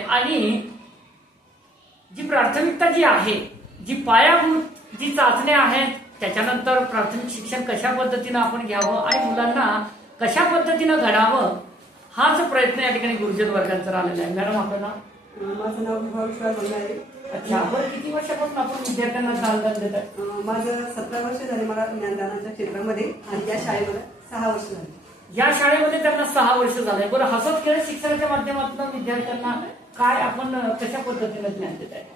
आणि जी प्राथमिकता जी आहे जी पायाभूत जी चाचण्या आहेत त्याच्यानंतर प्राथमिक शिक्षण कशा पद्धतीनं आपण घ्यावं आणि मुलांना कशा पद्धतीनं घडावं हाच प्रयत्न या ठिकाणी गुरुजन वर्गांचा राहिलेला आहे. मॅडम आपलं नाव माझं नाव विभा विश्वास बोलणारे अच्छा बरं किती वर्षापासून आपण विद्यार्थ्यांना दानदान देत आहे अं, माझं सतरा वर्ष झाले मला ज्ञानदानाच्या क्षेत्रामध्ये आणि या शाळेमध्ये सहा वर्ष झाली. या शाळेमध्ये त्यांना सहा वर्ष झाले. बरं हसत खेळ शिक्षणाच्या माध्यमातून विद्यार्थ्यांना काय आपण कशा पद्धतीनं ज्ञान देत आहे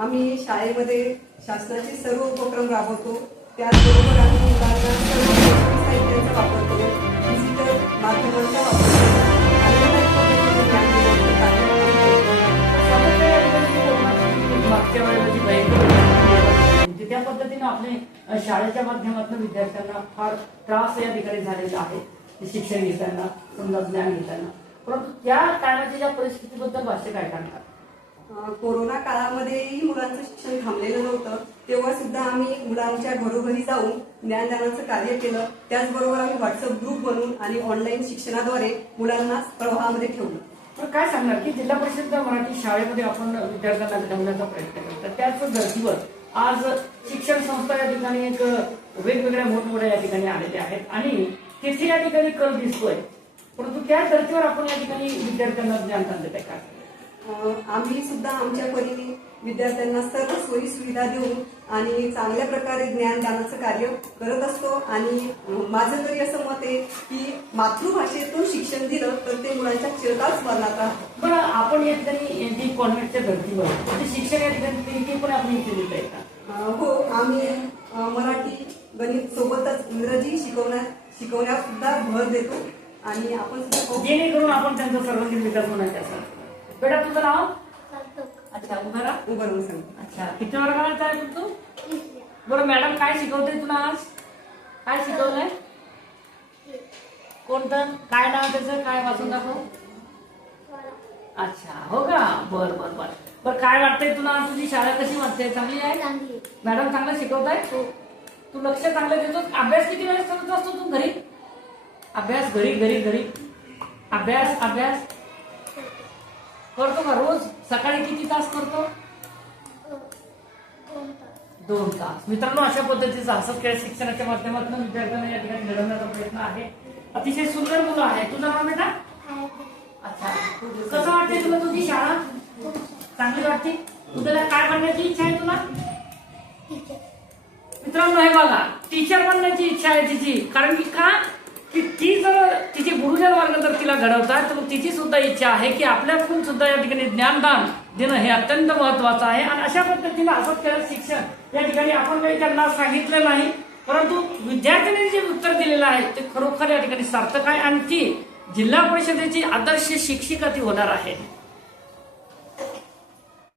आम्ही शाळेमध्ये शासनाचे सर्व उपक्रम राबवतो. त्याचबरोबर आम्ही मुलांना सर्व साहित्यांचा वापर करू डिजिटल माध्यमांचा वापर त्या पद्धतीनं आपले शाळेच्या माध्यमातून विद्यार्थ्यांना फार त्रास या ठिकाणी झालेला आहे शिक्षण घेताना समजा ज्ञान घेताना. परंतु त्या काळाच्या ज्या परिस्थितीबद्दल भाष्य काय करणार कोरोना काळामध्येही मुलांचं शिक्षण थांबलेलं नव्हतं. तेव्हा सुद्धा आम्ही मुलांच्या घरोघरी जाऊन ज्ञानदानाचं कार्य केलं. त्याचबरोबर आम्ही व्हॉट्सअप ग्रुप बनवून आणि ऑनलाईन शिक्षणाद्वारे मुलांना प्रवाहामध्ये ठेवलं. तर काय सांगणार की जिल्हा परिषद मराठी शाळेमध्ये आपण विद्यार्थ्यांना घडवण्याचा प्रयत्न करतो. त्याच धर्तीवर आज शिक्षण संस्था या ठिकाणी एक वेगवेगळ्या मोठमोठ्या या ठिकाणी आलेल्या आहेत. आणि तिथे या ठिकाणी कल दिसतोय. परंतु त्या धर्तीवर आपण या ठिकाणी विद्यार्थ्यांना ज्ञान देत आहे काय आम्ही सुद्धा आमच्या परीने विद्यार्थ्यांना सर्व सोयी सुविधा देऊन आणि चांगल्या प्रकारे ज्ञानदानाचं कार्य करत असतो. आणि माझं तरी असं मत आहे की मातृभाषेतून शिक्षण दिलं तर ते मुलांच्या चिरकाल स्मरणात राहतं. बरं आपण या ठिकाणी जी कॉन्व्हेंटच्या धर्तीवर शिक्षण या ठिकाणी पण आपण इथे का हो आम्ही मराठी गणित सोबतच इंग्रजी शिकवण्या शिकवण्यावर सुद्धा भर देतो. आणि आपण जेणेकरून आपण त्यांचा सर्वांगीण विकास होण्याचा असं बेटा तुझं नाव? अच्छा उभा राहा. उभं राहून सांगतो अच्छा किती वर्गाला आहे तू बरं मॅडम काय शिकवते तुला आज? काय शिकवलंय? कोणतं? काय नाव त्याचं? काय वाचून दाखव. अच्छा हो का? बर बर बर. बर काय वाटतंय तुला तुझी शाळा कशी वाटते? चांगली आहे? मॅडम चांगलं शिकवताय? तू लक्ष चांगलं देतो अभ्यास किती वेळेस करत असतो तू घरी? अभ्यास घरी घरी घरी. अभ्यास अभ्यास. करतो का रोज? सकाळी किती तास करतो? दोन तास. मित्रांनो अशा पद्धतीचा हसत खेळ शिक्षणाच्या माध्यमातून विद्यार्थ्यांना या ठिकाणी घडवण्याचा प्रयत्न आहे. अतिशय सुंदर मुलं आहे तुझं नाव बेटा? अच्छा. कसं वाटते तुला तुझी शाळा? चांगली वाटते? तुझ्याला काय बनण्याची इच्छा आहे तुला? मित्रांनो हे बघा. टीचर बनण्याची इच्छा आहे तिची. कारण की का? की ती जर तिची गुरुजन घडवतात तर मग तिची सुद्धा इच्छा आहे की आपल्याकडून सुद्धा या ठिकाणी ज्ञानदान देणं हे अत्यंत महत्वाचं आहे. आणि अशा पद्धतीनं असं केलं शिक्षण या ठिकाणी आपण काही त्यांना सांगितलं नाही परंतु विद्यार्थ्यांनी जे उत्तर दिलेलं आहे ते खरोखर या ठिकाणी सार्थक आहे. आणि ती जिल्हा परिषदेची आदर्श शिक्षिका ती होणार आहे.